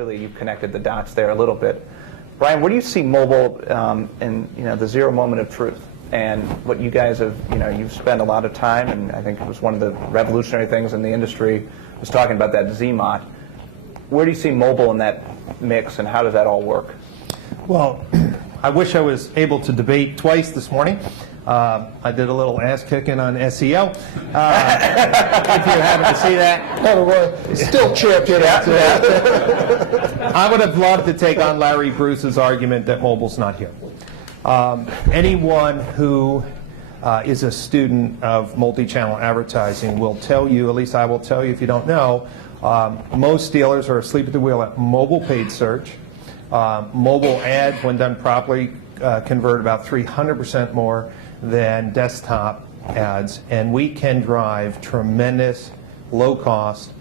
clearly you've connected the dots there a little bit. Brian, where do you see mobile in the zero moment of truth? And what you guys have, you've spent a lot of time, and I think it was one of the revolutionary things in the industry, was talking about that ZMOT. Where do you see mobile in that mix, and how does that all work? Well, I wish I was able to debate twice this morning. I did a little ass kicking on SEO. If you happen to see that. Still champion after that. I would have loved to take on Larry Bruce's argument that mobile's not here. Anyone who is a student of multi-channel advertising will tell you, at least I will tell you if you don't know, most dealers are asleep at the wheel at mobile paid search. Mobile ads, when done properly, convert about 300% more than desktop ads, and we can drive tremendous low-cost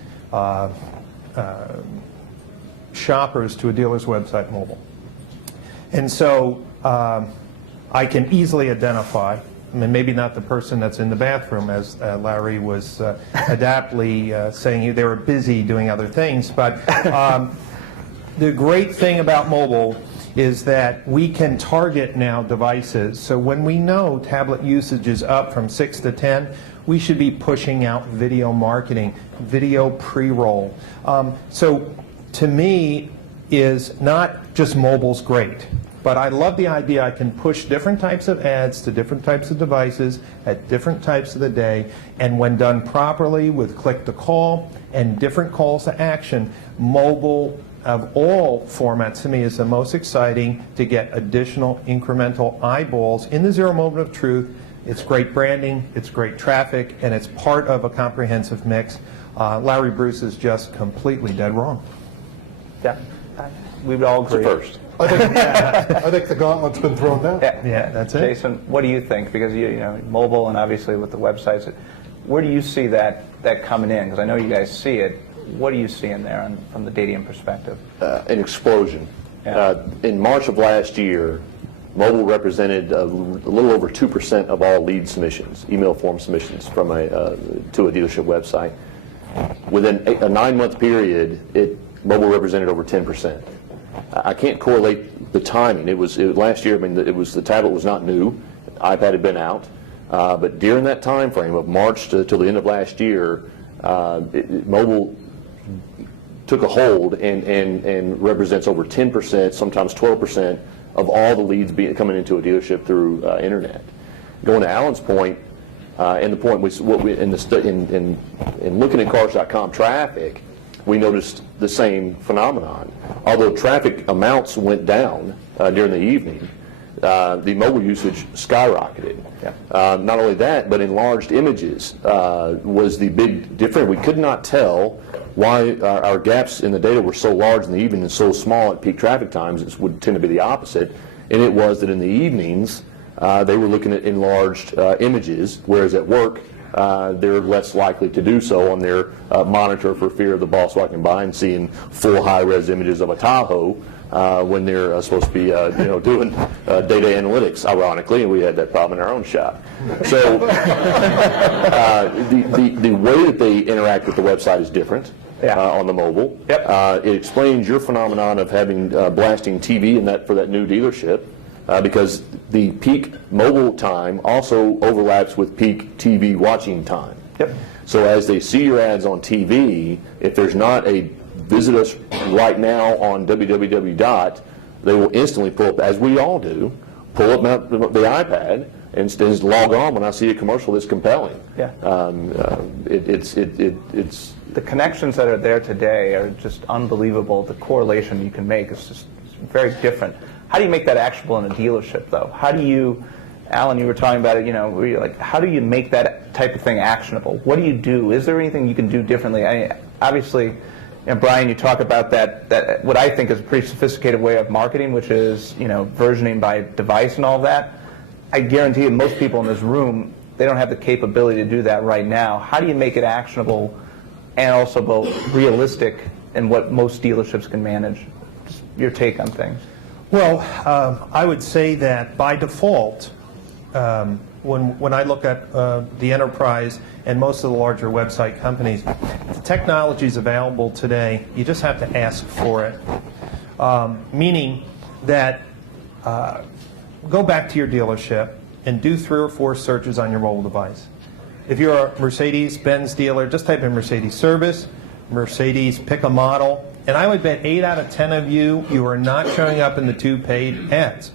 shoppers to a dealer's website mobile. And so I can easily identify, I mean, maybe not the person that's in the bathroom, as Larry was adaptly saying they were busy doing other things, but the great thing about mobile is that we can target now devices. So when we know tablet usage is up from 6 to 10, we should be pushing out video marketing, video pre-roll. So to me, is not just mobile's great, but I love the idea I can push different types of ads to different types of devices at different types of the day, and when done properly with click-to-call and different calls to action, mobile of all formats to me is the most exciting to get additional incremental eyeballs in the zero moment of truth. It's great branding, it's great traffic, and it's part of a comprehensive mix. Larry Bruce is just completely dead wrong. Yeah, we would all agree. First. I think the gauntlet's been thrown down. Yeah, that's it. Jason, what do you think? Because you know, mobile and obviously with the websites, where do you see that coming in? Because I know you guys see it. What do you see in there from the Dadium perspective? An explosion. Yeah. In March of last year, mobile represented a little over 2% of all lead submissions, email form submissions from to a dealership website. Within a 9-month period, mobile represented over 10%. I can't correlate the timing. It was last year. I mean, the tablet was not new. iPad had been out, but during that time frame of March till the end of last year, mobile took a hold and represents over 10%, sometimes 12% of all the leads coming into a dealership through internet. Going to Alan's point, and the point was in looking at cars.com traffic, we noticed the same phenomenon. Although traffic amounts went down during the evening, the mobile usage skyrocketed. Yeah. Not only that, but enlarged images was the big difference. We could not tell why our gaps in the data were so large in the evening and so small at peak traffic times. It would tend to be the opposite, and it was that in the evenings they were looking at enlarged images, whereas at work they're less likely to do so on their monitor for fear of the boss walking by and seeing full high-res images of a Tahoe when they're supposed to be doing data analytics, ironically, and we had that problem in our own shop. So the way that they interact with the website is different. Yeah. On the mobile. Yep. It explains your phenomenon of having blasting TV for that new dealership. Because the peak mobile time also overlaps with peak TV watching time. Yep. So as they see your ads on TV, if there's not a visit us right now on www. They will instantly pull up, as we all do, pull up the iPad and log on when I see a commercial that's compelling. Yeah. It's the connections that are there today are just unbelievable. The correlation you can make is just very different. How do you make that actionable in a dealership, though? How do you, Alan, you were talking about it, how do you make that type of thing actionable? What do you do? Is there anything you can do differently? Obviously, Brian, you talk about that what I think is a pretty sophisticated way of marketing, which is, versioning by device and all that. I guarantee you most people in this room, they don't have the capability to do that right now. How do you make it actionable and also both realistic in what most dealerships can manage? Just your take on things. Well, I would say that by default, when I look at the enterprise and most of the larger website companies, the technology is available today. You just have to ask for it. Meaning that go back to your dealership and do 3 or 4 searches on your mobile device. If you're a Mercedes-Benz dealer, just type in Mercedes service, Mercedes, pick a model, and I would bet 8 out of 10 of you are not showing up in the 2 paid ads.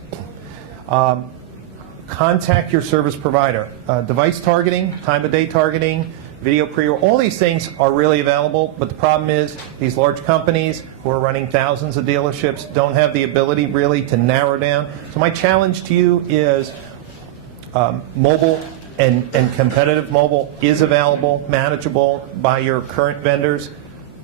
Contact your service provider. Device targeting, time of day targeting, video pre-order, all these things are really available, but the problem is these large companies who are running thousands of dealerships don't have the ability really to narrow down. So my challenge to you is mobile and competitive mobile is available, manageable by your current vendors,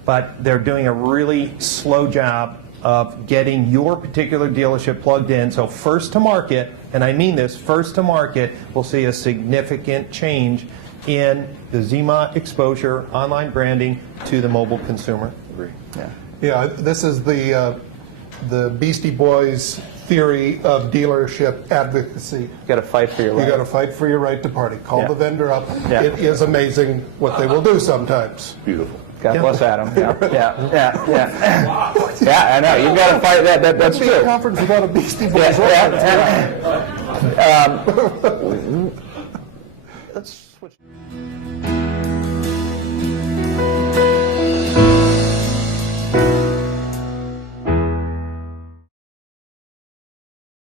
but they're doing a really slow job of getting your particular dealership plugged in. So first to market, and I mean this, first to market, we'll see a significant change in the ZMOT exposure, online branding to the mobile consumer. Agree. Yeah, this is the Beastie Boys theory of dealership advocacy. You got to fight for your You right. got to fight for your right to party. Call Yeah. the vendor up. Yeah. It is amazing what they will do sometimes. Beautiful. God bless Adam. Yeah, yeah, I know. You've got to fight that. That's Be a true. conference without a Beastie Boys. Yeah.